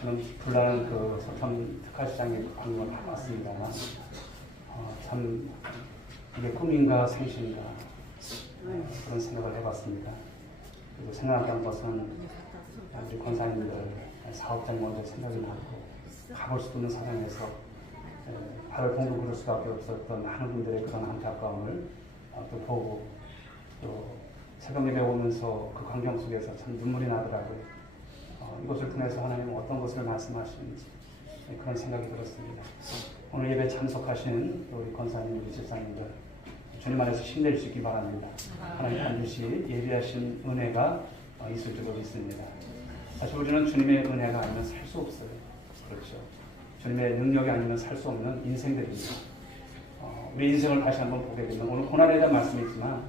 저는 불나는 그 서천 특화시장에 방문을 해봤습니다만 참 이게 꿈인가 생신인가 그런 생각을 해봤습니다. 그리고 생각했던 것은 우리 권사님들 사업장 먼저 생각이 나고 가볼 수도 있는 사정에서 발을 동동 구를 수밖에 없었던 많은 분들의 그런 안타까움을 또 보고 또 새벽 예배 오면서 그 광경 속에서 참 눈물이 나더라고요. 이것을 통해서 하나님은 어떤 것을 말씀하시는지 그런 생각이 들었습니다. 오늘 예배 참석하신 우리 권사님, 우리 집사님들 주님 안에서 힘낼 수 있기 바랍니다. 하나님 반드시 예비하신 은혜가 있을 줄로 믿습니다. 사실 우리는 주님의 은혜가 아니면 살 수 없어요. 그렇죠. 주님의 능력이 아니면 살 수 없는 인생들입니다. 우리 인생을 다시 한번 보게 되면 오늘 고난에 대한 말씀이지만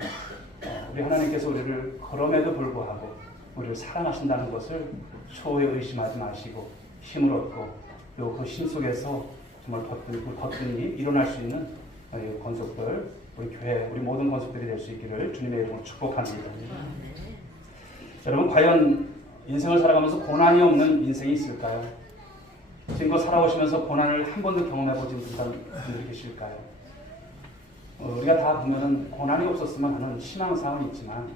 우리 하나님께서 우리를 그럼에도 불구하고 우리를 사랑하신다는 것을 초에 의심하지 마시고 힘을 얻고 또 그 힘 속에서 정말 거뜬히 일어날 수 있는 권속들, 우리 교회, 우리 모든 권속들이 될 수 있기를 주님의 이름으로 축복합니다. 여러분, 과연 인생을 살아가면서 고난이 없는 인생이 있을까요? 지금껏 살아오시면서 고난을 한 번도 경험해보지 못한 분들이 계실까요? 우리가 다 보면은 고난이 없었으면 하는 희망사항은 있지만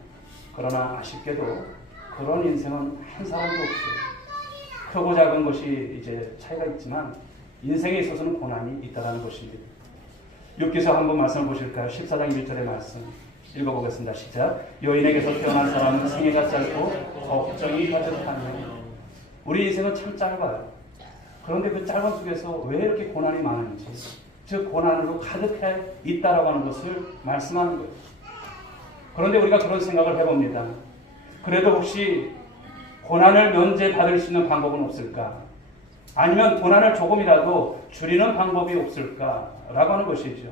그러나 아쉽게도 그런 인생은 한 사람도 없어요. 크고 작은 것이 이제 차이가 있지만 인생에 있어서는 고난이 있다는 것입니다. 욥기서 한번 말씀을 보실까요? 14장 1절의 말씀 읽어보겠습니다. 시작. 여인에게서 태어난 사람은 생애가 짧고 걱정이 가득하며. 우리 인생은 참 짧아요. 그런데 그 짧은 속에서 왜 이렇게 고난이 많은지, 즉 고난으로 가득해 있다라고 하는 것을 말씀하는 거예요. 그런데 우리가 그런 생각을 해봅니다. 그래도 혹시 고난을 면제받을 수 있는 방법은 없을까? 아니면 고난을 조금이라도 줄이는 방법이 없을까라고 하는 것이죠.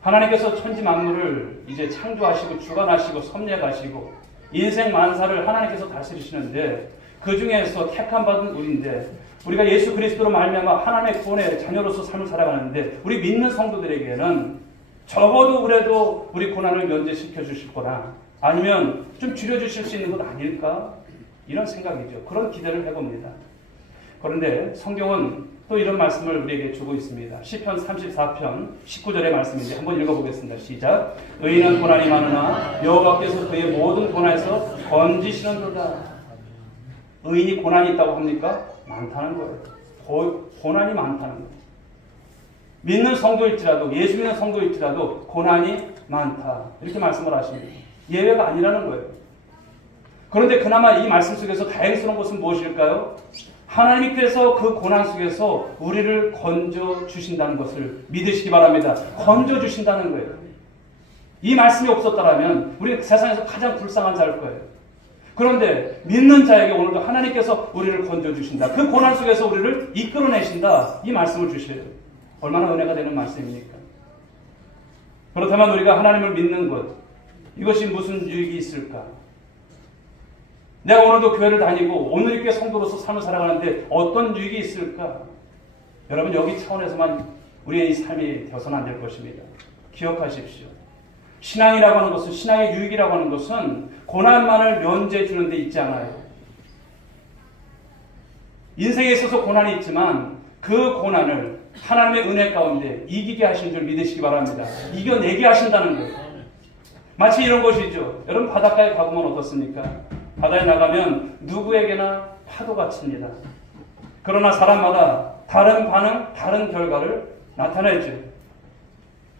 하나님께서 천지 만물을 이제 창조하시고 주관하시고 섭리하시고 인생 만사를 하나님께서 다스리시는데 그 중에서 택함 받은 우리인데 우리가 예수 그리스도로 말미암아 하나님의 구원의 자녀로서 삶을 살아가는데 우리 믿는 성도들에게는 적어도 그래도 우리 고난을 면제시켜 주실 거라 아니면 좀 줄여주실 수 있는 것 아닐까? 이런 생각이죠. 그런 기대를 해봅니다. 그런데 성경은 또 이런 말씀을 우리에게 주고 있습니다. 시편 34편 19절의 말씀인데 한번 읽어보겠습니다. 시작. 의인은 고난이 많으나 여호와께서 그의 모든 고난에서 건지시는도다. 의인이 고난이 있다고 합니까? 많다는 거예요. 고난이 많다는 거예요. 믿는 성도일지라도 예수 믿는 성도일지라도 고난이 많다. 이렇게 말씀을 하십니다. 예외가 아니라는 거예요. 그런데 그나마 이 말씀 속에서 다행스러운 것은 무엇일까요? 하나님께서 그 고난 속에서 우리를 건져 주신다는 것을 믿으시기 바랍니다. 건져 주신다는 거예요. 이 말씀이 없었다면 우리는 세상에서 가장 불쌍한 자일 거예요. 그런데 믿는 자에게 오늘도 하나님께서 우리를 건져 주신다. 그 고난 속에서 우리를 이끌어내신다. 이 말씀을 주셔요. 얼마나 은혜가 되는 말씀입니까? 그렇다면 우리가 하나님을 믿는 것, 이것이 무슨 유익이 있을까? 내가 오늘도 교회를 다니고 오늘 이렇게 성도로서 삶을 살아가는데 어떤 유익이 있을까? 여러분, 여기 차원에서만 우리의 이 삶이 되어서는 안 될 것입니다. 기억하십시오. 신앙이라고 하는 것은, 신앙의 유익이라고 하는 것은 고난만을 면제해 주는 데 있지 않아요. 인생에 있어서 고난이 있지만 그 고난을 하나님의 은혜 가운데 이기게 하신 줄 믿으시기 바랍니다. 이겨내게 하신다는 거예요. 마치 이런 것이죠. 여러분, 바닷가에 가보면 어떻습니까? 바다에 나가면 누구에게나 파도가 칩니다. 그러나 사람마다 다른 반응, 다른 결과를 나타내죠.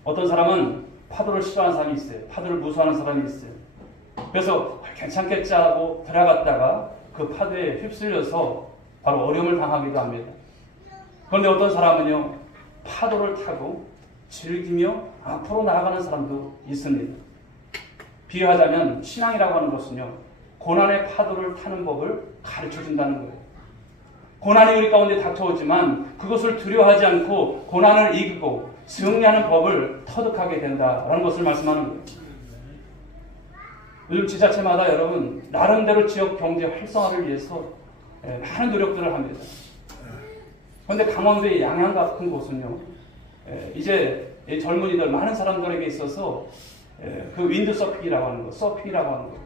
어떤 사람은 파도를 싫어하는 사람이 있어요. 파도를 무서워하는 사람이 있어요. 그래서 괜찮겠지 하고 들어갔다가 그 파도에 휩쓸려서 바로 어려움을 당하기도 합니다. 그런데 어떤 사람은요, 파도를 타고 즐기며 앞으로 나아가는 사람도 있습니다. 비유하자면 신앙이라고 하는 것은요, 고난의 파도를 타는 법을 가르쳐준다는 거예요. 고난이 우리 가운데 닥쳐오지만 그것을 두려워하지 않고 고난을 이기고 승리하는 법을 터득하게 된다라는 것을 말씀하는 거예요. 요즘 지자체마다 여러분 나름대로 지역 경제 활성화를 위해서 많은 노력들을 합니다. 그런데 강원도의 양양 같은 곳은요, 이제 젊은이들 많은 사람들에게 있어서 그 윈드 서핑이라고 하는 거, 서핑이라고 하는 거,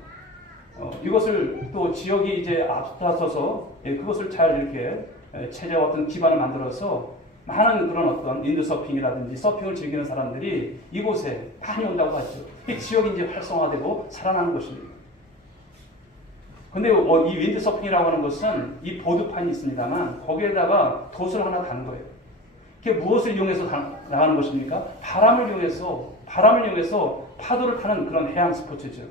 이것을 또 지역이 이제 앞다퉈서 그것을 잘 이렇게 체제와 어떤 기반을 만들어서 많은 그런 어떤 윈드서핑이라든지 서핑을 즐기는 사람들이 이곳에 많이 온다고 하죠. 이 지역이 이제 활성화되고 살아나는 것입니다. 근데 이 윈드서핑이라고 하는 것은 이 보드판이 있습니다만 거기에다가 돛을 하나 다는 거예요. 그게 무엇을 이용해서 나가는 것입니까? 바람을 이용해서 파도를 타는 그런 해양 스포츠죠.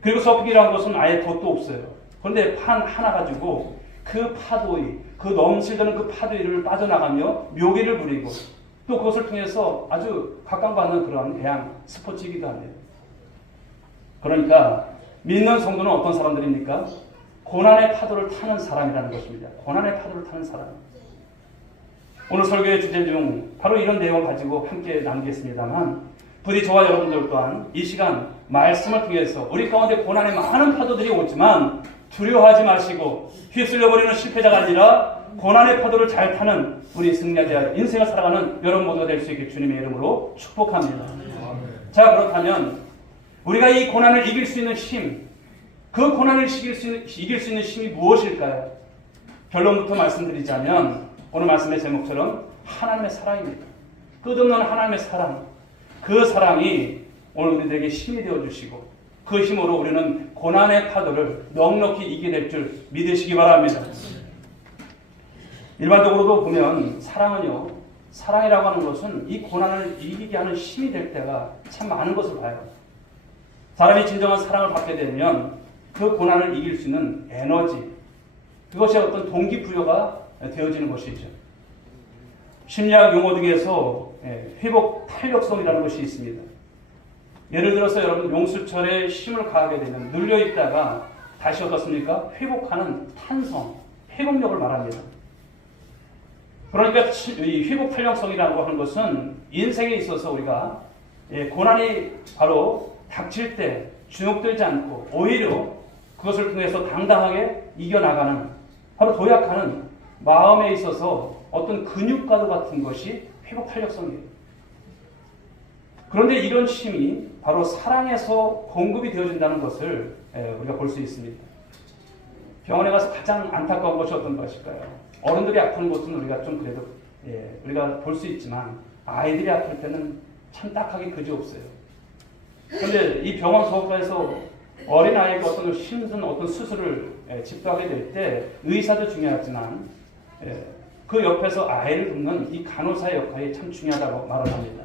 그리고 서핑이라는 것은 아예 돛도 없어요. 그런데 판 하나 가지고 그 파도의, 그 넘실드는 그 파도 위를 빠져나가며 묘기를 부리고 또 그것을 통해서 아주 각광받는 그런 해양 스포츠이기도 합니다. 그러니까 믿는 성도는 어떤 사람들입니까? 고난의 파도를 타는 사람이라는 것입니다. 고난의 파도를 타는 사람. 오늘 설교의 주제 중 바로 이런 내용을 가지고 함께 나누겠습니다만 부디 저와 여러분들 또한 이 시간 말씀을 통해서 우리 가운데 고난의 많은 파도들이 오지만 두려워하지 마시고 휩쓸려버리는 실패자가 아니라 고난의 파도를 잘 타는 우리 승리자 인생을 살아가는 여러분 모두가 될 수 있게 주님의 이름으로 축복합니다. 자, 그렇다면 우리가 이 고난을 이길 수 있는 힘, 그 고난을 이길 수 있는 힘이 무엇일까요? 결론부터 말씀드리자면 오늘 말씀의 제목처럼 하나님의 사랑입니다. 끝없는 하나님의 사랑, 그 사랑이 오늘 우리들에게 힘이 되어주시고 그 힘으로 우리는 고난의 파도를 넉넉히 이겨낼 줄 믿으시기 바랍니다. 일반적으로도 보면 사랑이라고 하는 것은 이 고난을 이기게 하는 힘이 될 때가 참 많은 것을 봐요. 사람이 진정한 사랑을 받게 되면 그 고난을 이길 수 있는 에너지, 그것이 어떤 동기부여가 되어지는 것이죠. 심리학 용어 중에서 회복 탄력성이라는 것이 있습니다. 예를 들어서 여러분 용수철에 힘을 가하게 되면 눌려있다가 다시 어떻습니까? 회복하는 탄성, 회복력을 말합니다. 그러니까 이 회복 탄력성이라고 하는 것은 인생에 있어서 우리가 고난이 바로 닥칠 때 주눅들지 않고 오히려 그것을 통해서 당당하게 이겨나가는 바로 도약하는 마음에 있어서 어떤 근육과도 같은 것이 회복 탄력성이에요. 그런데 이런 힘이 바로 사랑에서 공급이 되어진다는 것을 우리가 볼 수 있습니다. 병원에 가서 가장 안타까운 것이 어떤 것일까요? 어른들이 아픈 것은 우리가 좀 그래도 우리가 볼 수 있지만 아이들이 아플 때는 참 딱하게 그지없어요. 그런데 이 병원 소속과에서 어린아이가 어떤 힘든 어떤 수술을 집도하게 될 때 의사도 중요하지만 그 옆에서 아이를 돕는 이 간호사의 역할이 참 중요하다고 말을 합니다.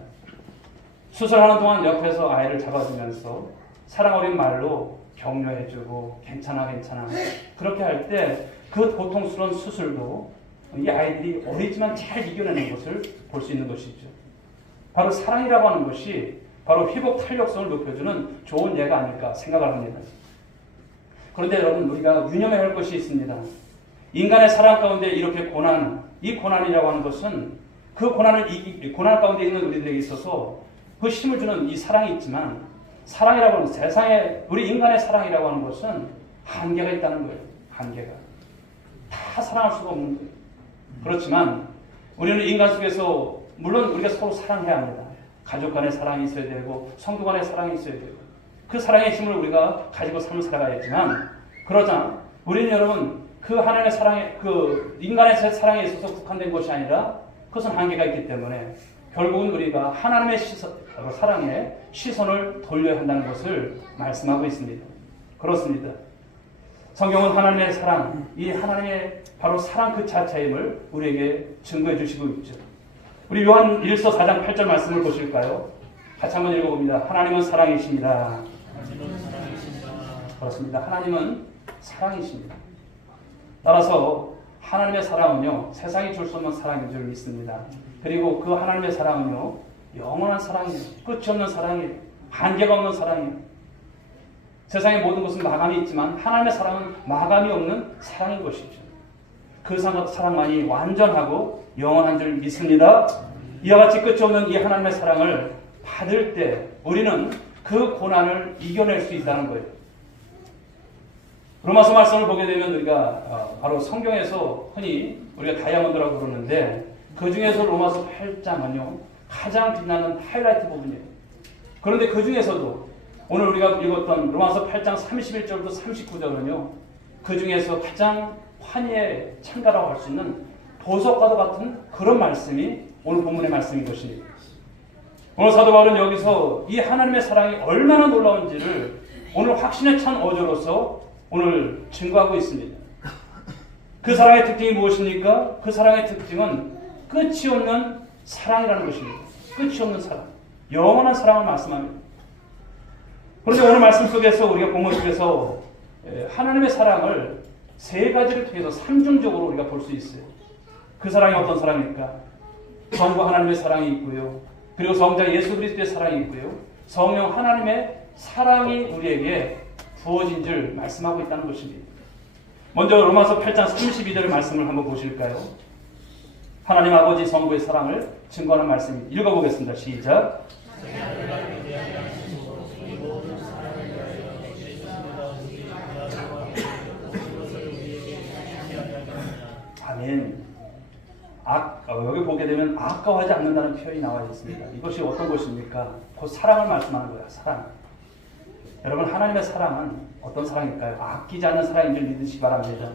수술하는 동안 옆에서 아이를 잡아주면서 사랑 어린 말로 격려해주고 괜찮아 그렇게 할 때 그 고통스러운 수술도 이 아이들이 어리지만 잘 이겨내는 것을 볼 수 있는 것이죠. 바로 사랑이라고 하는 것이 바로 회복 탄력성을 높여주는 좋은 예가 아닐까 생각을 합니다. 그런데 여러분 우리가 유념해야 할 것이 있습니다. 인간의 사랑 가운데 이렇게 이 고난이라고 하는 것은 그 고난 가운데 있는 우리들에게 있어서 그 힘을 주는 이 사랑이 있지만 사랑이라고 하는 세상에 우리 인간의 사랑이라고 하는 것은 한계가 있다는 거예요. 한계가. 다 사랑할 수가 없는 거예요. 그렇지만 우리는 인간 속에서 물론 우리가 서로 사랑해야 합니다. 가족 간의 사랑이 있어야 되고 성도 간의 사랑이 있어야 되고 그 사랑의 힘을 우리가 가지고 삶을 살아가야지만 그러자 우리는 여러분 그 하나님의 사랑에 그 인간의 사랑에 있어서 국한된 것이 아니라 그것은 한계가 있기 때문에 결국은 우리가 하나님의 사랑에 시선을 돌려야 한다는 것을 말씀하고 있습니다. 그렇습니다. 성경은 하나님의 사랑, 이 하나님의 바로 사랑 그 자체임을 우리에게 증거해 주시고 있죠. 우리 요한 1서 4장 8절 말씀을 보실까요? 같이 한번 읽어봅니다. 하나님은 사랑이십니다. 그렇습니다. 하나님은 사랑이십니다. 따라서 하나님의 사랑은요, 세상이 줄 수 없는 사랑인 줄 믿습니다. 그리고 그 하나님의 사랑은요, 영원한 사랑이에요. 끝이 없는 사랑이에요. 한계가 없는 사랑이에요. 세상의 모든 것은 마감이 있지만 하나님의 사랑은 마감이 없는 사랑인 것이죠. 그 사랑만이 완전하고 영원한 줄 믿습니다. 이와 같이 끝이 없는 이 하나님의 사랑을 받을 때 우리는 그 고난을 이겨낼 수 있다는 거예요. 로마서 말씀을 보게 되면 우리가 바로 성경에서 흔히 우리가 다이아몬드라고 부르는데 그 중에서 로마서 8장은요 가장 빛나는 하이라이트 부분이에요. 그런데 그 중에서도 오늘 우리가 읽었던 로마서 8장 31절부터 39절은요. 그 중에서 가장 환희에 참가라고 할 수 있는 보석과도 같은 그런 말씀이 오늘 본문의 말씀인 것입니다. 오늘 사도 바울은 여기서 이 하나님의 사랑이 얼마나 놀라운지를 오늘 확신에 찬 어조로서 오늘 증거하고 있습니다. 그 사랑의 특징이 무엇입니까? 그 사랑의 특징은 끝이 없는 사랑이라는 것입니다. 끝이 없는 사랑. 영원한 사랑을 말씀합니다. 그런데 오늘 말씀 속에서 우리가 본문 속에서 하나님의 사랑을 세 가지를 통해서 삼중적으로 우리가 볼 수 있어요. 그 사랑이 어떤 사랑입니까? 성부 하나님의 사랑이 있고요. 그리고 성자 예수 그리스도의 사랑이 있고요. 성령 하나님의 사랑이 우리에게 부어진 줄 말씀하고 있다는 것입니다. 먼저 로마서 8장 32절의 말씀을 한번 보실까요? 하나님 아버지 성부의 사랑을 증거하는 말씀입니다. 읽어보겠습니다. 시작. 아멘. 여기 보게 되면 아까워하지 않는다는 표현이 나와 있습니다. 이것이 어떤 것입니까? 그 사랑을 말씀하는 거야. 사랑. 여러분, 하나님의 사랑은 어떤 사랑일까요? 아끼지 않는 사랑인 줄 믿으시기 바랍니다.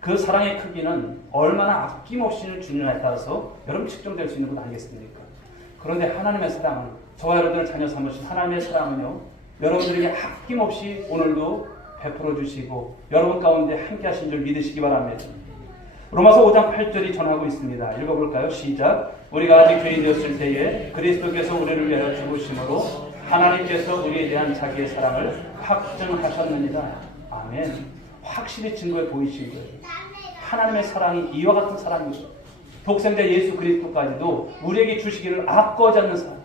그 사랑의 크기는 얼마나 아낌없이 주느냐에 따라서 여러분 측정될 수 있는 것 아니겠습니까? 그런데 하나님의 사랑은, 저와 여러분들 자녀 삼으신 하나님의 사랑은요, 여러분들에게 아낌없이 오늘도 베풀어 주시고 여러분 가운데 함께 하신 줄 믿으시기 바랍니다. 로마서 5장 8절이 전하고 있습니다. 읽어볼까요? 시작. 우리가 아직 죄인되었을 때에 그리스도께서 우리를 위하여 죽으심으로 하나님께서 우리에 대한 자기의 사랑을 확증하셨느니라. 아멘. 확실히 증거해 보이신 거예요. 하나님의 사랑이 이와 같은 사랑이죠. 독생자 예수 그리스도까지도 우리에게 주시기를 아까워하지 않는 사랑.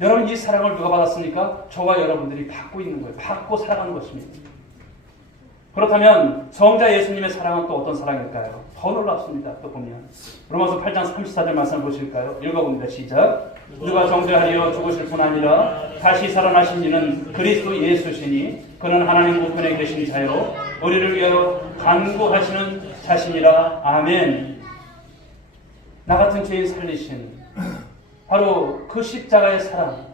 여러분, 이 사랑을 누가 받았습니까? 저와 여러분들이 받고 있는 거예요. 받고 살아가는 것입니다. 그렇다면 성자 예수님의 사랑은 또 어떤 사랑일까요? 더 놀랍습니다. 또 보면 로마서 8장 34절 말씀을 보실까요? 읽어봅니다. 시작. 누가 정죄하리요 죽으실 뿐 아니라 다시 살아나신 이는 그리스도 예수시니 그는 하나님 우편에 계신 자요 우리를 위하여 간구하시는 자신이라. 아멘. 나 같은 죄인 살리신 바로 그 십자가의 사랑,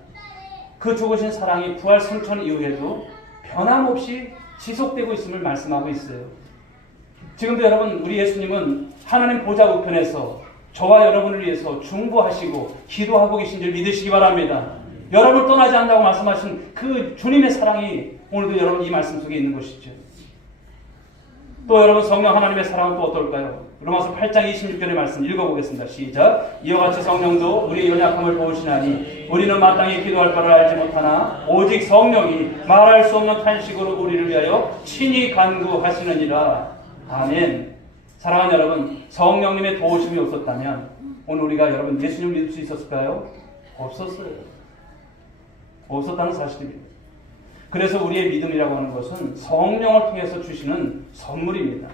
그 죽으신 사랑이 부활 승천 이후에도 변함없이 지속되고 있음을 말씀하고 있어요. 지금도 여러분, 우리 예수님은 하나님 보좌 우편에서 저와 여러분을 위해서 중보하시고 기도하고 계신 줄 믿으시기 바랍니다. 여러분을 떠나지 않는다고 말씀하신 그 주님의 사랑이 오늘도 여러분 이 말씀 속에 있는 것이죠. 또 여러분, 성령 하나님의 사랑은 또 어떨까요? 로마서 8장 26절의 말씀 읽어보겠습니다. 시작. 이와 같이 성령도 우리의 연약함을 도우시나니 우리는 마땅히 기도할 바를 알지 못하나 오직 성령이 말할 수 없는 탄식으로 우리를 위하여 친히 간구하시느니라. 아멘. 사랑하는 여러분, 성령님의 도우심이 없었다면 오늘 우리가 여러분 예수님을 믿을 수 있었을까요? 없었어요. 없었다는 사실입니다. 그래서 우리의 믿음이라고 하는 것은 성령을 통해서 주시는 선물입니다.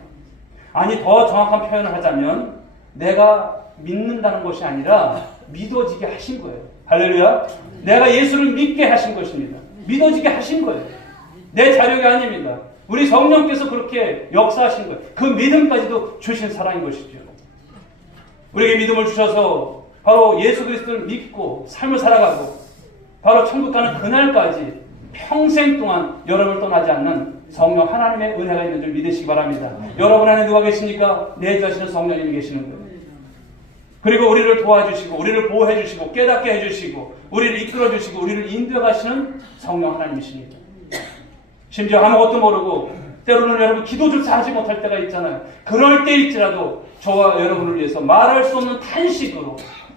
아니, 더 정확한 표현을 하자면 내가 믿는다는 것이 아니라 믿어지게 하신 거예요. 할렐루야. 내가 예수를 믿게 하신 것입니다. 믿어지게 하신 거예요. 내 자력이 아닙니다. 우리 성령께서 그렇게 역사하신 거예요. 그 믿음까지도 주신 사랑인 것이죠. 우리에게 믿음을 주셔서 바로 예수 그리스도를 믿고 삶을 살아가고 바로 천국 가는 그날까지 평생 동안 여러분을 떠나지 않는 성령 하나님의 은혜가 있는 줄 믿으시기 바랍니다. 여러분 안에 누가 계십니까? 내주하시는 성령님이 계시는 거예요. 그리고 우리를 도와주시고 우리를 보호해 주시고 깨닫게 해주시고 우리를 이끌어 주시고 우리를 인도해 가시는 성령 하나님이십니다. 심지어 아무것도 모르고 때로는 여러분 기도조차 하지 못할 때가 있잖아요. 그럴 때일지라도 저와 여러분을 위해서 말할 수 없는 탄식으로,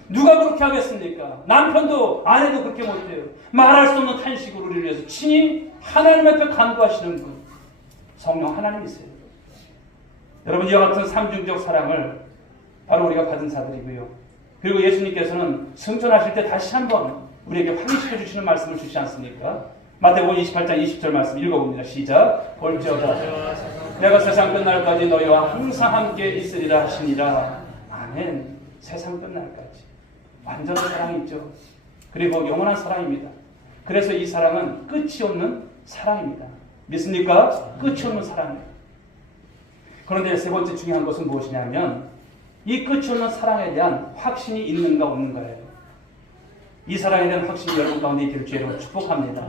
누가 그렇게 하겠습니까? 남편도 아내도 그렇게 못해요. 말할 수 없는 탄식으로 우리를 위해서 친히 하나님 앞에 간구하시는 분, 성령 하나님이세요. 여러분, 이와 같은 삼중적 사랑을 바로 우리가 받은 자들이고요. 그리고 예수님께서는 승천하실 때 다시 한번 우리에게 확인시켜 주시는 말씀을 주시지 않습니까? 마태복음 28장 20절 말씀 읽어봅니다. 시작. 볼지어다 내가 세상 끝날까지 너희와 항상 함께 있으리라 하시니라. 아멘. 세상 끝날까지 완전한 사랑이 있죠. 그리고 영원한 사랑입니다. 그래서 이 사랑은 끝이 없는 사랑입니다. 믿습니까? 끝이 없는 사랑이에요. 그런데 세 번째 중요한 것은 무엇이냐면 이 끝이 없는 사랑에 대한 확신이 있는가 없는가예요. 이 사랑에 대한 확신이 여러분 가운데 있기를 주의로 축복합니다.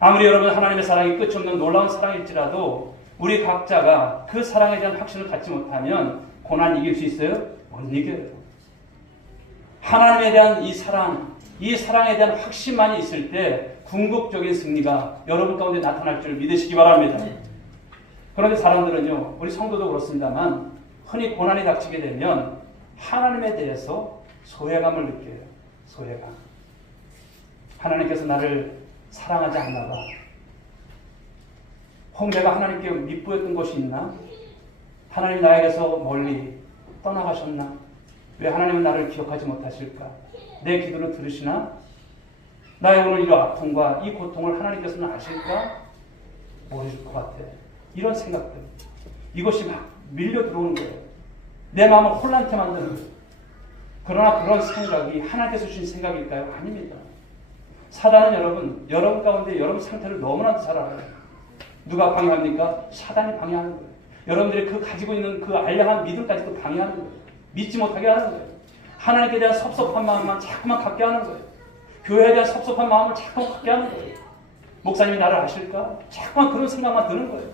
아무리 여러분 하나님의 사랑이 끝이 없는 놀라운 사랑일지라도 우리 각자가 그 사랑에 대한 확신을 갖지 못하면 고난 이길 수 있어요? 못 이겨요. 하나님에 대한 이 사랑에 대한 확신만이 있을 때 궁극적인 승리가 여러분 가운데 나타날 줄 믿으시기 바랍니다. 그런데 사람들은요, 우리 성도도 그렇습니다만 흔히 고난이 닥치게 되면 하나님에 대해서 소외감을 느껴요. 소외감. 하나님께서 나를 사랑하지 않나 봐. 혹 내가 하나님께 밉부했던 것이 있나? 하나님 나에게서 멀리 떠나가셨나? 왜 하나님은 나를 기억하지 못하실까? 내 기도를 들으시나? 나의 오늘 이 아픔과 이 고통을 하나님께서는 아실까? 모르실 것 같아. 이런 생각들. 이것이 막 밀려 들어오는 거예요. 내 마음을 혼란케 만드는 거예요. 그러나 그런 생각이 하나님께서 주신 생각일까요? 아닙니다. 사단은 여러분 가운데 여러분 상태를 너무나도 잘 알아요. 누가 방해합니까? 사단이 방해하는 거예요. 여러분들이 그 가지고 있는 그 알량한 믿음까지도 방해하는 거예요. 믿지 못하게 하는 거예요. 하나님께 대한 섭섭한 마음만 자꾸만 갖게 하는 거예요. 교회에 대한 섭섭한 마음을 자꾸만 갖게 하는 거예요. 목사님이 나를 아실까? 자꾸만 그런 생각만 드는 거예요.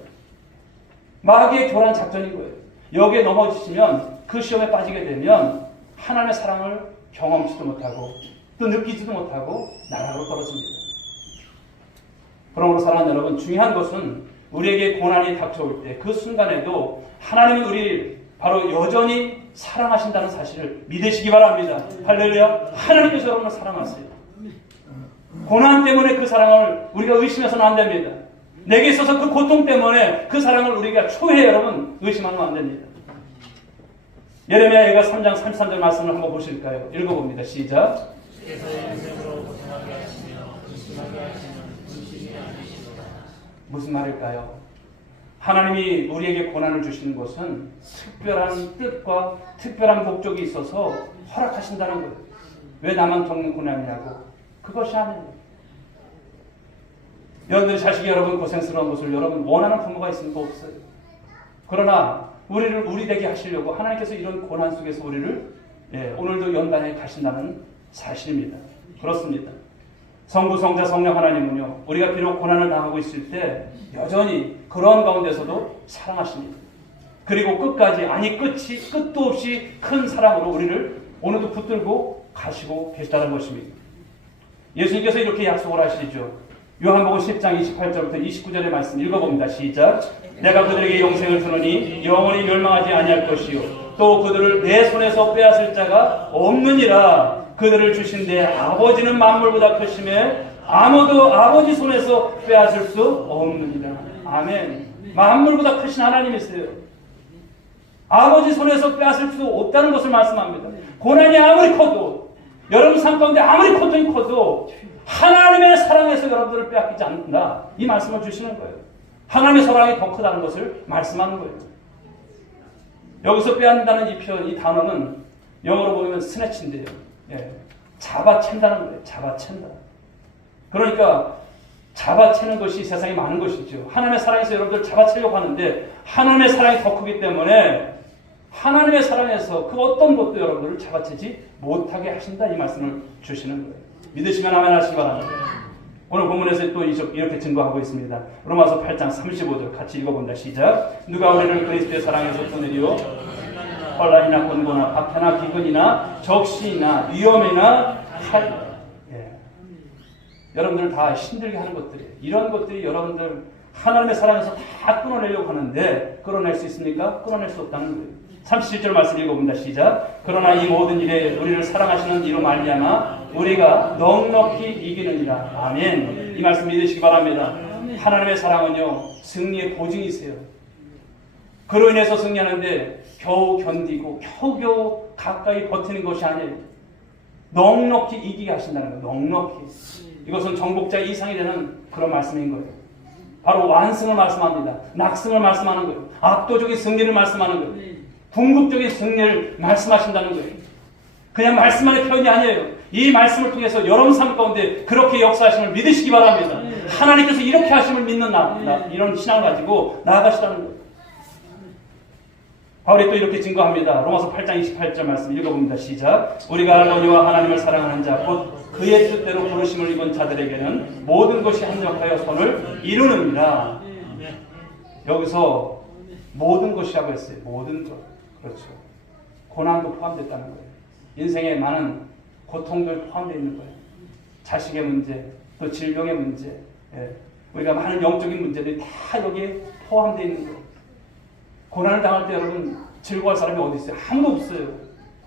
마귀의 교란 작전인 거예요. 여기에 넘어지시면 그 시험에 빠지게 되면 하나님의 사랑을 경험치도 못하고 또 느끼지도 못하고 나락으로 떨어집니다. 그러므로 사랑하는 여러분, 중요한 것은 우리에게 고난이 닥쳐올 때 그 순간에도 하나님은 우리를 바로 여전히 사랑하신다는 사실을 믿으시기 바랍니다. 할렐루야. 하나님께서 여러분을 사랑하세요. 고난 때문에 그 사랑을 우리가 의심해서는 안 됩니다. 내게 있어서 그 고통 때문에 그 사랑을 우리가 초회에 여러분 의심하면 안 됩니다. 예레미야 3장 33절 말씀을 한번 보실까요? 읽어봅니다. 시작. 무슨 말일까요? 하나님이 우리에게 고난을 주시는 것은 특별한 뜻과 특별한 목적이 있어서 허락하신다는 거예요. 왜 나만 겪는 고난이냐고. 그것이 아닙니다. 여러분들 자식이 여러분 고생스러운 것을 여러분 원하는 부모가 있습니까? 없어요. 그러나 우리를 우리 되게 하시려고 하나님께서 이런 고난 속에서 우리를 오늘도 연단해 가신다는 사실입니다. 그렇습니다. 성부, 성자, 성령 하나님은요, 우리가 비록 고난을 당하고 있을 때 여전히 그러한 가운데서도 사랑하십니다. 그리고 끝까지, 끝도 없이 큰 사랑으로 우리를 오늘도 붙들고 가시고 계시다는 것입니다. 예수님께서 이렇게 약속을 하시죠. 요한복음 10장 28절부터 29절의 말씀 읽어봅니다. 시작. 내가 그들에게 영생을 주노니 영원히 멸망하지 아니할 것이요 또 그들을 내 손에서 빼앗을 자가 없느니라. 그들을 주신 데 아버지는 만물보다 크심에 아무도 아버지 손에서 빼앗을 수 없느니라. 아멘. 만물보다 크신 하나님이세요. 아버지 손에서 빼앗을 수 없다는 것을 말씀합니다. 고난이 아무리 커도, 여러분 삶 가운데 아무리 고통이 커도 하나님의 사랑에서 여러분들을 빼앗기지 않는다. 이 말씀을 주시는 거예요. 하나님의 사랑이 더 크다는 것을 말씀하는 거예요. 여기서 빼앗는다는 이 표현, 이 단어는 영어로 보면 스네치인데요. 잡아챈다는 거예요. 잡아챈다. 그러니까 잡아채는 것이 세상에 많은 것이죠. 하나님의 사랑에서 여러분들 잡아채려고 하는데 하나님의 사랑이 더 크기 때문에 하나님의 사랑에서 그 어떤 것도 여러분들을 잡아채지 못하게 하신다. 이 말씀을 주시는 거예요. 믿으시면 아멘 하시기 바랍니다. 오늘 본문에서 또 이렇게 증거하고 있습니다. 로마서 8장 35절 같이 읽어본다. 시작. 누가 우리를 그리스도의 사랑에서 끊으리요? 혼란이나 곤고나 박해나 기근이나 적시나 위험이나 여러분들 다 힘들게 하는 것들이에요. 이런 것들이 여러분들 하나님의 사랑에서 다 끊어내려고 하는데 끌어낼 수 있습니까? 끌어낼 수 없다는 거예요. 37절 말씀 읽어봅니다. 시작. 그러나 이 모든 일에 우리를 사랑하시는 이로 말미암아 우리가 넉넉히 이기느니라. 아멘. 이 말씀 믿으시기 바랍니다. 하나님의 사랑은요, 승리의 보증이세요. 그로 인해서 승리하는데 겨우 견디고 겨우 가까이 버티는 것이 아니에요. 넉넉히 이기게 하신다는 거예요. 넉넉히. 이것은 정복자 이상이 되는 그런 말씀인 거예요. 바로 완승을 말씀합니다. 낙승을 말씀하는 거예요. 압도적인 승리를 말씀하는 거예요. 궁극적인 승리를 말씀하신다는 거예요. 그냥 말씀만의 표현이 아니에요. 이 말씀을 통해서 여러분 삶 가운데 그렇게 역사하심을 믿으시기 바랍니다. 하나님께서 이렇게 하심을 믿는 이런 신앙을 가지고 나아가시라는 거예요. 바울이 또 이렇게 증거합니다. 로마서 8장 28절 말씀 읽어봅니다. 시작. 우리가 알거니와 하나님을 사랑하는 자 곧 그의 뜻대로 부르심을 입은 자들에게는 모든 것이 합력하여 선을 이루느니라. 여기서 모든 것이라고 했어요. 모든 것. 그렇죠. 고난도 포함됐다는 거예요. 인생에 많은 고통들 포함되어 있는 거예요. 자식의 문제, 또 질병의 문제, 우리가 많은 영적인 문제들이 다 여기에 포함되어 있는 거예요. 고난을 당할 때 여러분 즐거워할 사람이 어디 있어요? 아무도 없어요.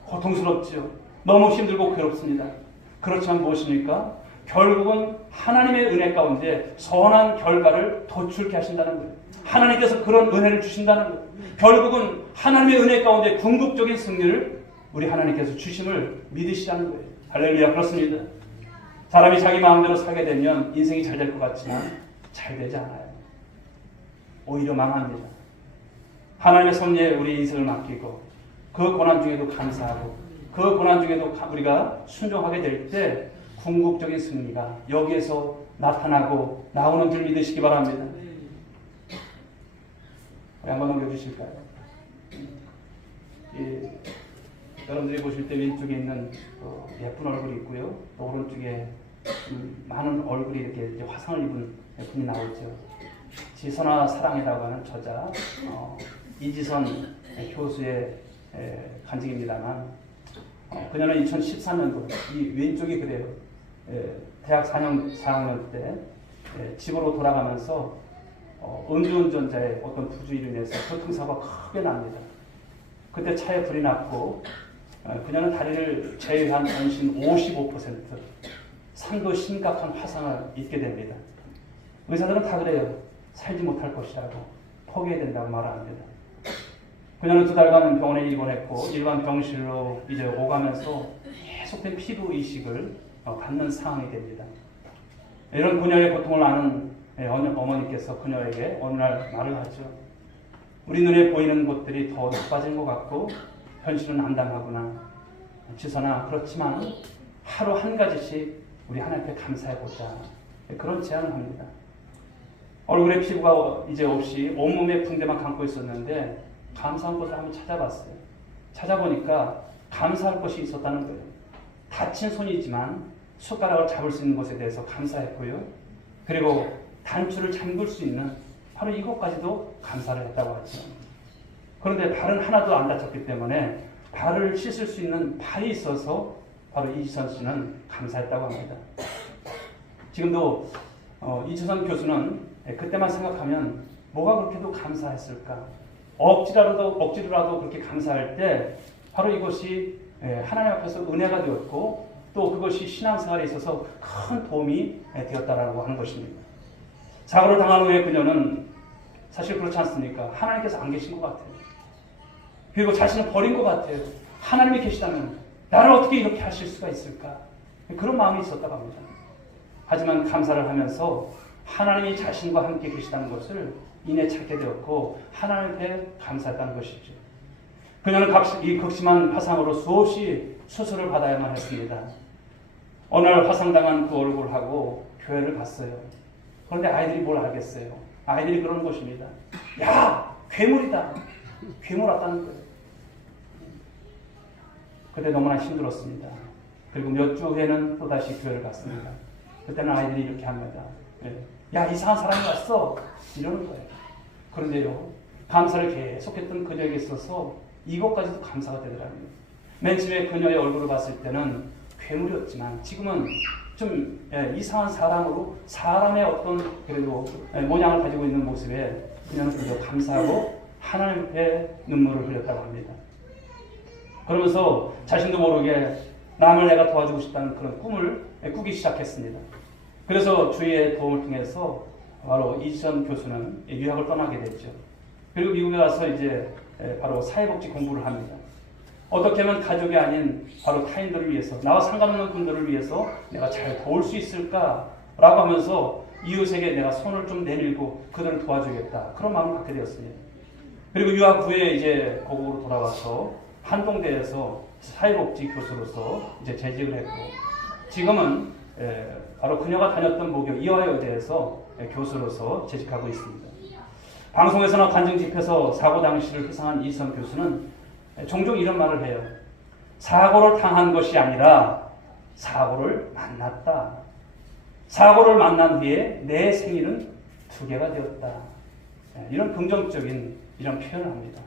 고통스럽죠. 너무 힘들고 괴롭습니다. 그렇지만 무엇입니까? 결국은 하나님의 은혜 가운데 선한 결과를 도출케 하신다는 거예요. 하나님께서 그런 은혜를 주신다는 거예요. 결국은 하나님의 은혜 가운데 궁극적인 승리를 우리 하나님께서 주심을 믿으시라는 거예요. 할렐루야. 그렇습니다. 사람이 자기 마음대로 살게 되면 인생이 잘 될 것 같지만 잘 되지 않아요. 오히려 망합니다. 하나님의 섭리에 우리 인생을 맡기고 그 고난 중에도 감사하고 그 고난 중에도 우리가 순종하게 될 때 궁극적인 승리가 여기에서 나타나고 나오는 줄 믿으시기 바랍니다. 우리 한번 넘겨주실까요? 여러분들이 보실 때 왼쪽에 있는 예쁜 얼굴이 있고요. 또 오른쪽에 많은 얼굴이 이렇게 화상을 입은 분이 나오죠. 지선아 사랑이라고 하는 저자 이지선 교수의 간증입니다만 그녀는 2013년도 이 왼쪽이 그래요. 대학 4학년 때 집으로 돌아가면서 음주운전자의 어떤 부주의로 인해서 교통사고가 크게 납니다. 그때 차에 불이 났고 그녀는 다리를 제외한 전신 55% 상도 심각한 화상을 입게 됩니다. 의사들은 다 그래요. 살지 못할 것이라고 포기해야 된다고 말합니다. 그녀는 2달간 병원에 입원했고 일반 병실로 이제 오가면서 계속된 피부 이식을 받는 상황이 됩니다. 이런 그녀의 고통을 아는 어머니께서 그녀에게 어느 날 말을 하죠. 우리 눈에 보이는 것들이 더 나빠진 것 같고 현실은 암담하구나. 지선아, 그렇지만 하루 한 가지씩 우리 하나님께 감사해보자. 그런 제안을 합니다. 얼굴에 피부가 이제 없이 온몸에 붕대만 감고 있었는데 감사한 것을 한번 찾아봤어요. 찾아보니까 감사할 것이 있었다는 거예요. 다친 손이지만 숟가락을 잡을 수 있는 것에 대해서 감사했고요. 그리고 단추를 잠글 수 있는 바로 이것까지도 감사를 했다고 하죠. 그런데 발은 하나도 안 다쳤기 때문에 발을 씻을 수 있는 발이 있어서 바로 이지선 씨는 감사했다고 합니다. 지금도 이지선 교수는 그때만 생각하면 뭐가 그렇게도 감사했을까? 억지로라도 그렇게 감사할 때 바로 이것이 하나님 앞에서 은혜가 되었고 또 그것이 신앙생활에 있어서 큰 도움이 되었다라고 하는 것입니다. 사고를 당한 후에 그녀는 사실 그렇지 않습니까? 하나님께서 안 계신 것 같아요. 그리고 자신을 버린 것 같아요. 하나님이 계시다면 나를 어떻게 이렇게 하실 수가 있을까? 그런 마음이 있었다고 합니다. 하지만 감사를 하면서 하나님이 자신과 함께 계시다는 것을 이내 찾게 되었고 하나님께 감사했다는 것이죠. 그녀는 이 극심한 화상으로 수없이 수술을 받아야만 했습니다. 어느 날 화상당한 그 얼굴하고 교회를 갔어요. 그런데 아이들이 뭘 알겠어요? 아이들이 그러는 것입니다. 야! 괴물이다! 괴물 왔다는 거예요. 그때 너무나 힘들었습니다. 그리고 몇 주 후에는 또다시 교회를 갔습니다. 그때는 아이들이 이렇게 합니다. 야, 이상한 사람이 왔어! 이러는 거예요. 그런데요, 감사를 계속했던 그녀에게 있어서 이것까지도 감사가 되더라고요. 맨 처음에 그녀의 얼굴을 봤을 때는 괴물이었지만 지금은 좀 이상한 사람으로 사람의 어떤 그래도 모양을 가지고 있는 모습에 그녀는 그저 감사하고 하나님께 눈물을 흘렸다고 합니다. 그러면서 자신도 모르게 남을 내가 도와주고 싶다는 그런 꿈을 꾸기 시작했습니다. 그래서 주위의 도움을 통해서 바로 이지선 교수는 유학을 떠나게 됐죠. 그리고 미국에 가서 이제 바로 사회복지 공부를 합니다. 어떻게 하면 가족이 아닌 바로 타인들을 위해서 나와 상관없는 분들을 위해서 내가 잘 도울 수 있을까라고 하면서 이웃에게 내가 손을 좀 내밀고 그들을 도와주겠다 그런 마음을 갖게 되었습니다. 그리고 유학 후에 이제 고국으로 돌아와서 한동대에서 사회복지 교수로서 이제 재직을 했고 지금은 바로 그녀가 다녔던 모교 이화여대에서 교수로서 재직하고 있습니다. 방송에서나 간증 집회에서 사고 당시를 회상한 이지선 교수는 종종 이런 말을 해요. 사고를 당한 것이 아니라 사고를 만났다. 사고를 만난 뒤에 내 생일은 2개가 되었다. 이런 긍정적인 이런 표현을 합니다.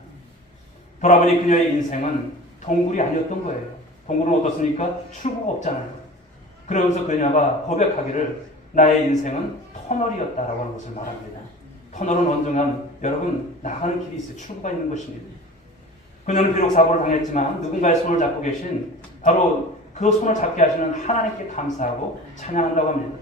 돌아보니 그녀의 인생은 동굴이 아니었던 거예요. 동굴은 어떻습니까? 출구가 없잖아요. 그러면서 그녀가 고백하기를 나의 인생은 터널이었다라고 하는 것을 말합니다. 터널은 언젠간 여러분 나가는 길이 있어요. 출구가 있는 것입니다. 그녀는 비록 사고를 당했지만 누군가의 손을 잡고 계신 바로 그 손을 잡게 하시는 하나님께 감사하고 찬양한다고 합니다.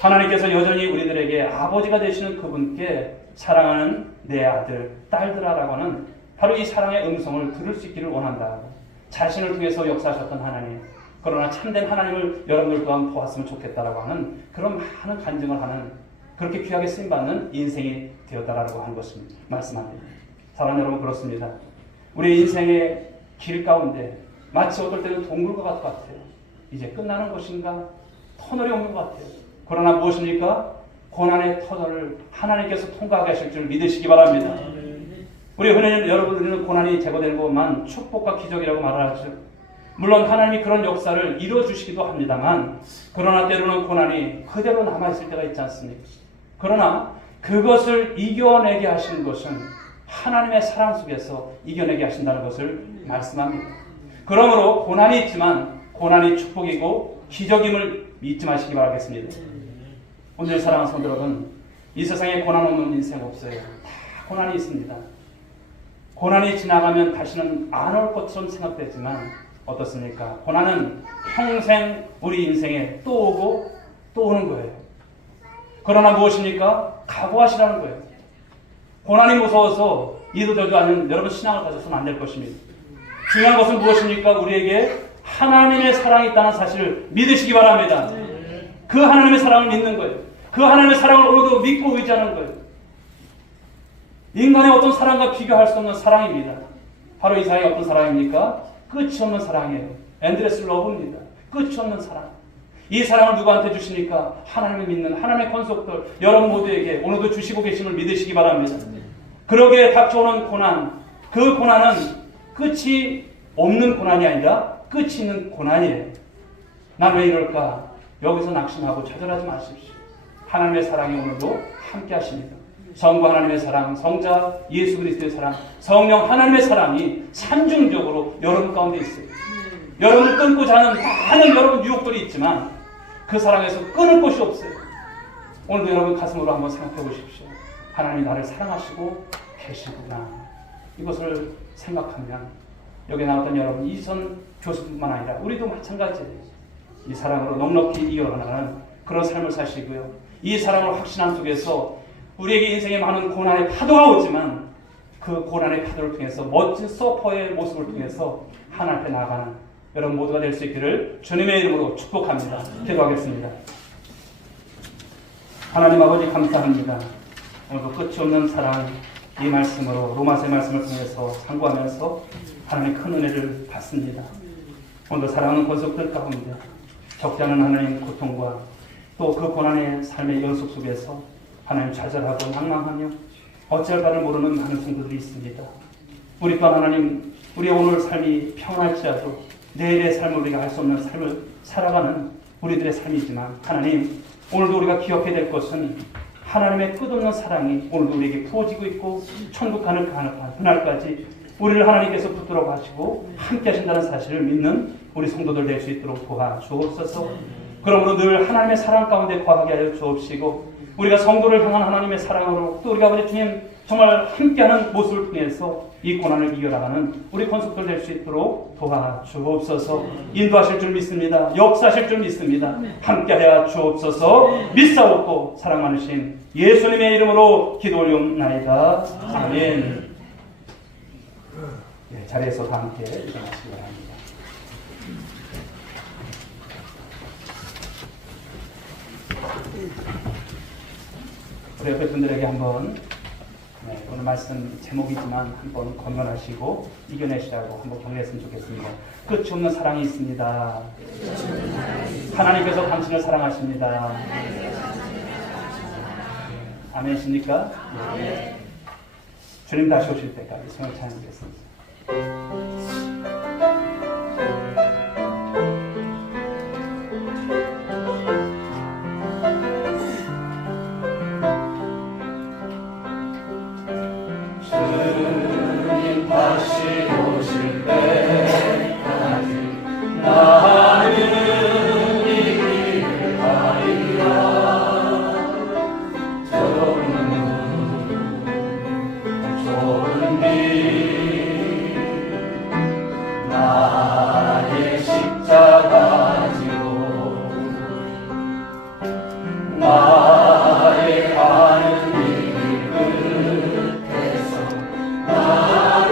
하나님께서 여전히 우리들에게 아버지가 되시는 그분께 사랑하는 내 아들, 딸들아라고 하는 바로 이 사랑의 음성을 들을 수 있기를 원한다. 자신을 통해서 역사하셨던 하나님, 그러나 참된 하나님을 여러분들 또한 보았으면 좋겠다라고 하는 그런 많은 간증을 하는 그렇게 귀하게 쓰임받는 인생이 되었다라고 하는 것을 말씀합니다. 사랑하는 여러분, 그렇습니다. 우리 인생의 길 가운데 마치 어떨 때는 동굴과 같아요. 이제 끝나는 것인가? 터널이 없는 것 같아요. 그러나 무엇입니까? 고난의 터널을 하나님께서 통과하게 하실 줄 믿으시기 바랍니다. 우리 흔히 여러분들은 고난이 제거되는 것만 축복과 기적이라고 말을 하죠. 물론 하나님이 그런 역사를 이루어주시기도 합니다만, 그러나 때로는 고난이 그대로 남아있을 때가 있지 않습니까? 그러나 그것을 이겨내게 하시는 것은 하나님의 사랑 속에서 이겨내게 하신다는 것을 말씀합니다. 그러므로 고난이 있지만 고난이 축복이고 기적임을 잊지 마시기 바라겠습니다. 오늘 사랑하는 성도 여러분, 이 세상에 고난 없는 인생 없어요. 다 고난이 있습니다. 고난이 지나가면 다시는 안 올 것처럼 생각되지만 어떻습니까? 고난은 평생 우리 인생에 또 오고 또 오는 거예요. 그러나 무엇입니까? 각오하시라는 거예요. 고난이 무서워서 이도저도 않은 여러분 신앙을 가져서는 안 될 것입니다. 중요한 것은 무엇입니까? 우리에게 하나님의 사랑이 있다는 사실을 믿으시기 바랍니다. 그 하나님의 사랑을 믿는 거예요. 그 하나님의 사랑을 오늘도 믿고 의지하는 거예요. 인간의 어떤 사랑과 비교할 수 없는 사랑입니다. 바로 이 사랑이 어떤 사랑입니까? 끝이 없는 사랑이에요. 엔드레스 러브입니다. 끝이 없는 사랑. 이 사랑을 누구한테 주시니까? 하나님을 믿는 하나님의 권속들 여러분 모두에게 오늘도 주시고 계심을 믿으시기 바랍니다. 그러기에 닥쳐오는 고난, 그 고난은 끝이 없는 고난이 아니라 끝이 있는 고난이에요. 난 왜 이럴까? 여기서 낙심하고 좌절하지 마십시오. 하나님의 사랑이 오늘도 함께 하십니다. 성부 하나님의 사랑, 성자 예수 그리스도의 사랑, 성령 하나님의 사랑이 산중적으로 여러분 가운데 있어요. 여러분을 끊고자 하는 많은 여러분 유혹들이 있지만 그 사랑에서 끊을 곳이 없어요. 오늘도 여러분 가슴으로 한번 생각해 보십시오. 하나님이 나를 사랑하시고 계시구나. 이것을 생각하면 여기 나왔던 여러분 이선 교수뿐만 아니라 우리도 마찬가지예요. 이 사랑으로 넉넉히 이겨나가는 그런 삶을 사시고요. 이 사랑을 확신함 속에서 우리에게 인생에 많은 고난의 파도가 오지만 그 고난의 파도를 통해서 멋진 서퍼의 모습을 통해서 하나님 앞에 나아가는 여러분 모두가 될 수 있기를 주님의 이름으로 축복합니다. 기도하겠습니다. 하나님 아버지 감사합니다. 오늘도 끝이 없는 사랑 이 말씀으로 로마서의 말씀을 통해서 상고하면서 하나님의 큰 은혜를 받습니다. 오늘도 사랑하는 권속들 가운데 적지 않은 하나님 고통과 또 그 고난의 삶의 연속 속에서 하나님 좌절하고 낭망하며 어찌할 바를 모르는 많은 성도들이 있습니다. 우리 또한 하나님 우리의 오늘 삶이 평안할지라도 내일의 삶을 우리가 알 수 없는 삶을 살아가는 우리들의 삶이지만 하나님 오늘도 우리가 기억해야 될 것은 하나님의 끝없는 사랑이 오늘도 우리에게 부어지고 있고 천국 가는 그날까지 우리를 하나님께서 붙들어 가시고 함께 하신다는 사실을 믿는 우리 성도들 될 수 있도록 도와주옵소서. 그러므로 늘 하나님의 사랑 가운데 거하게 하여 주옵시고 우리가 성도를 향한 하나님의 사랑으로 또 우리가 아버지 주님 정말 함께하는 모습을 통해서 이 고난을 이겨나가는 우리 권속들 될 수 있도록 도와주옵소서. 인도하실 줄 믿습니다. 역사하실 줄 믿습니다. 함께하여 주옵소서. 믿사옵고 사랑 많으신 예수님의 이름으로 기도 올리옵나이다. 아멘. 네, 자리에서 다 함께 일어나시기 바랍니다. 우리 옆에 분들에게 한번 오늘 말씀 제목이지만 한번 건강하시고 이겨내시라고 한번 격려했으면 좋겠습니다. 끝이 없는 사랑이 있습니다. 하나님께서 당신을 사랑하십니다. 아멘이십니까? 네. 주님 다시 오실 때까지 성을 찬양하겠습니다. 오른뒤 나의 십자가 지고 나의 가는 길 끝에서 나는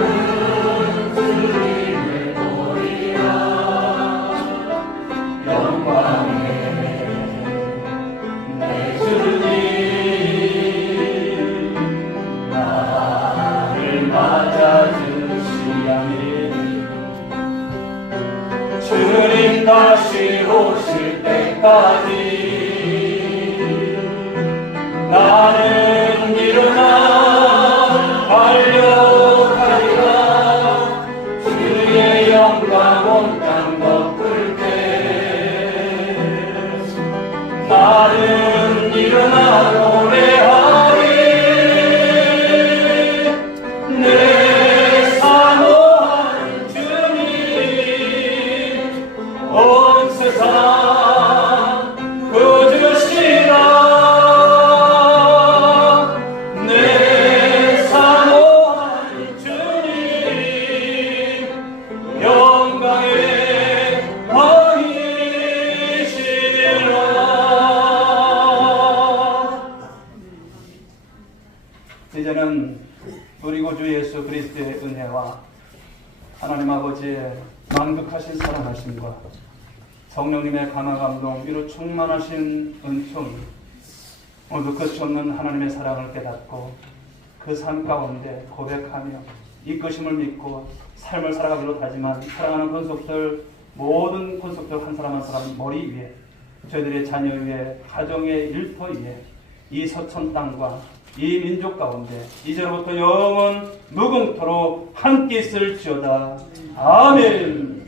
주님을 보리라. 영광의 내 주님 나를 맞아주시야니 주님 다시 오실 때까지 나는 일어나 달려가리라. 주의 영광 온 땅 덮을 때 나는 일어나 노래하리. 내 사모하는 주님 온 세상 구주시라. 내 사모하는 주님 영광의 왕이시라. 이제는 우리 구주 예수 그리스도의 은혜와 하나님 아버지의 만극하신 사랑하심과 성령님의 강한 감동 위로 충만하신 은총이 오늘도 끝이 없는 하나님의 사랑을 깨닫고 그 삶 가운데 고백하며 이끄심을 믿고 삶을 살아가기로 하지만 사랑하는 권속들 모든 권속들 한 사람 한 사람 머리 위에 저희들의 자녀 위에 가정의 일터 위에 이 서천 땅과 이 민족 가운데 이제로부터 영원 무궁토록 함께 있을지어다. 아멘.